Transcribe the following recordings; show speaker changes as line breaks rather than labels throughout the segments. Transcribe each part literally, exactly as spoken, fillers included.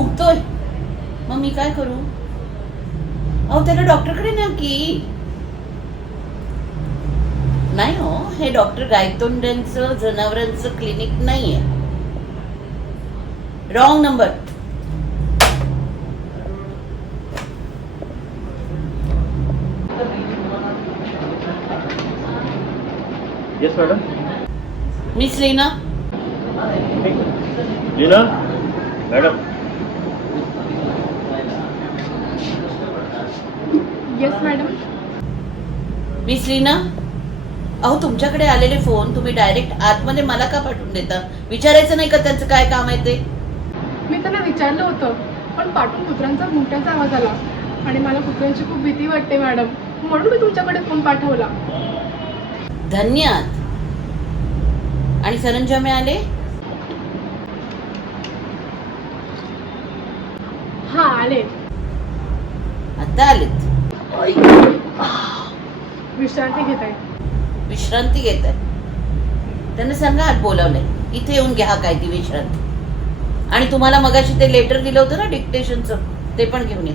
फुगतोय, मग मी काय करू? अहो त्याला डॉक्टरकडे न्या की. नाही हो, हे डॉक्टर गायतोंड्यांचं जनावरांचं क्लिनिक नाहीये. Wrong number.
Yes madam.
Miss Leena.
Leena madam.
Yes madam.
Miss Leena, अहो तुमच्याकडे आलेले फोन तुम्ही डायरेक्ट आतमध्ये मला का पाठवून देता? विचारायचं नाही का त्यांचं काय काम आहे ते?
मी त्यांना विचारलं होतं, पण पाठून कुत्र्यांचा भुंक्याचा आवाज आला आणि मला कुत्र्यांची खूप भीती वाटते मॅडम, म्हणून मी तुमच्याकडे फोन पाठवला.
धन्यवाद. आणि सरंजामे आले?
हा आले.
आता आलेत.
विश्रांती घेत आहे.
विश्रांती घेत आहे. त्यांना सांगा आत बोलावलंय, इथे येऊन घ्या काय ती विश्रांती. आणि तुम्हाला मगाशी ते लेटर दिलं होतं ना डिक्टेशनचं, ते पण घेऊन या.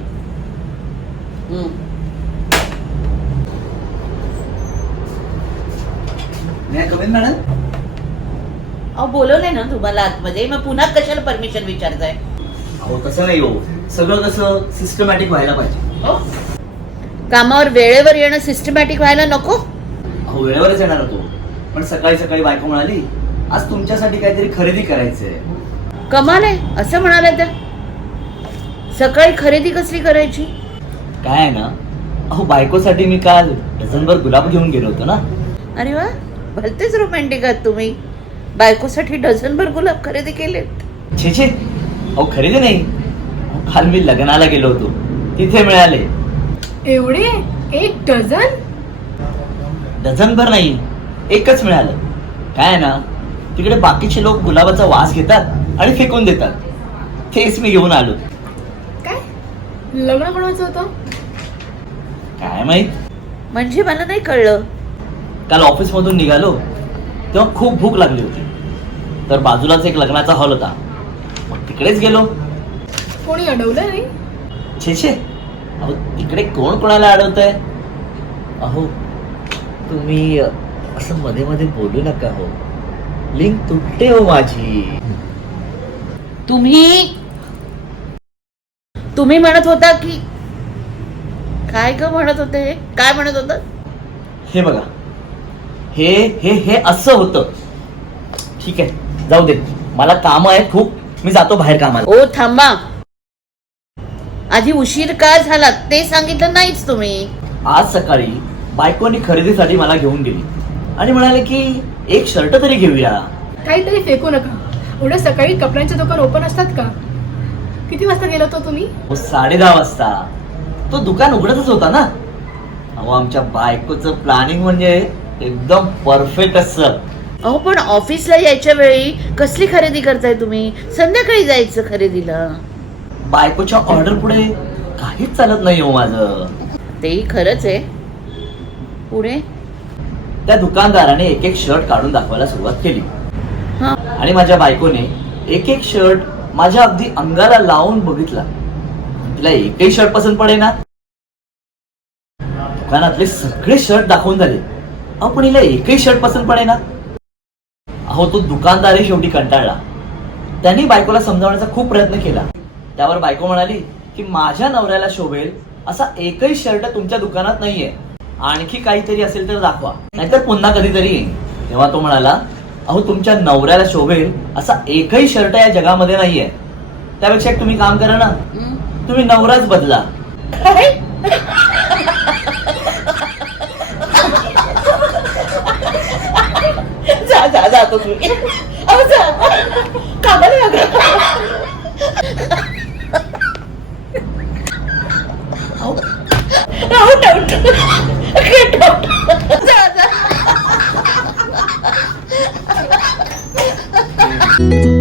मॅडम.
अहो बोलवलंय ना तुम्हाला आतमध्ये, मग पुन्हा कशाला परमिशन विचारताय?
अहो तसं नाही हो, सगळं कसं सिस्टमॅटिक व्हायला पाहिजे.
हो, कामावर वेळेवर येणं सिस्टमॅटिक व्हायला नको?
अहो वेळेवरच येणार होतो, पण सकाळी सकाळी बायको म्हणाली आज तुमच्यासाठी काहीतरी खरेदी करायचंय.
कमाल आहे, असं म्हणाल्या त्या. सकाळी खरेदी कसली करायची?
काय आहे ना, अहो बायकोसाठी मी काल डझनभर गुलाब घेऊन गेलो होतो ना.
अरे वा, भलतेच रोमॅन्टिक आहात तुम्ही. बायकोसाठी डझनभर गुलाब खरेदी केले?
छे छे, अहो खरेदी नाही, अहो, काल मी लग्नाला गेलो होतो, तिथे मिळाले.
एवढे? एक डझन?
डझनभर नाही, एकच मिळालं. काय आहे ना, तिकडे बाकीचे लोक गुलाबाचा वास घेतात आणि फेकून देतात, तेच मी घेऊन आलो.
काय लग्न कोणाचं होतं?
काय माहित.
म्हणजे मला नाही कळलं.
काल ऑफिस मधून निघालो तेव्हा खूप भूक लागली होती, तर बाजूलाच एक लग्नाचा हॉल होता, मग तिकडेच गेलो.
कोणी अडवलं नाही?
छे छे, अहो तिकडे कोण कोणाला अडवतंय? अहो तुम्ही असं मध्ये मध्ये बोलू नका हो, लिंक तुटते हो माझी.
तुम्ही तुम्ही म्हणत होता की काय ग म्हणत होते? काय म्हणत होता?
हे बघा, हे हे हे असं होतं. ठीक आहे, जाऊ दे, मला काम आहे खूप, मी जातो बाहेर कामाला.
ओ थांबा, आधी उशीर का झाला ते सांगितलं नाहीच तुम्ही.
आज सकाळी बायकोनी खरेदीसाठी मला घेऊन गेली आणि म्हणाले की एक शर्ट तरी घेऊया.
काहीतरी फेकू नका. एवढ्या सकाळी कपड्यांचे दुकान ओपन असतात का? किती वाजता गेलो होतो तुम्ही?
हो साडे दहा वाजता. तो दुकान उघडतच होता ना. अहो आमच्या बायकोचं प्लॅनिंग म्हणजे एकदम परफेक्ट असं.
अहो पण ऑफिसला यायच्या वेळी कसली खरेदी करताय तुम्ही? संध्याकाळी जायचं खरेदीला.
बायकोच्या ऑर्डर पुढे काहीच चालत नाही हो माझं.
तेही खरंच आहे. पुढे
त्या दुकानदाराने एक एक शर्ट काढून दाखवायला सुरुवात केली
हा.
आणि माझ्या बायकोने एक एक शर्ट माझ्या अगदी अंगाला लावून बघितला. तिला एकही शर्ट पसंत पडे ना. दुकानातले सगळे शर्ट दाखवून झाले, अहो पण हिला एकही शर्ट पसंत पडे ना. अहो तो दुकानदारही शेवटी कंटाळला. त्यांनी बायकोला समजावण्याचा खूप प्रयत्न केला. त्यावर बायको म्हणाली की माझ्या नवऱ्याला शोभेल असा एकही शर्ट तुमच्या दुकानात नाहीये, आणखी काहीतरी असेल तर दाखवा, नाहीतर पुन्हा कधीतरी येईन. तेव्हा तो म्हणाला, अहो तुमच्या नवऱ्याला शोभेल असा एकही शर्ट या जगामध्ये नाहीये. त्यापेक्षा तुम्ही काम करा ना, तुम्ही नवराच बदला.
जा जा जातो तुम्ही. अहो जा, कामाला लागा. अहो अहो डाऊट गेट आउट. जा जा.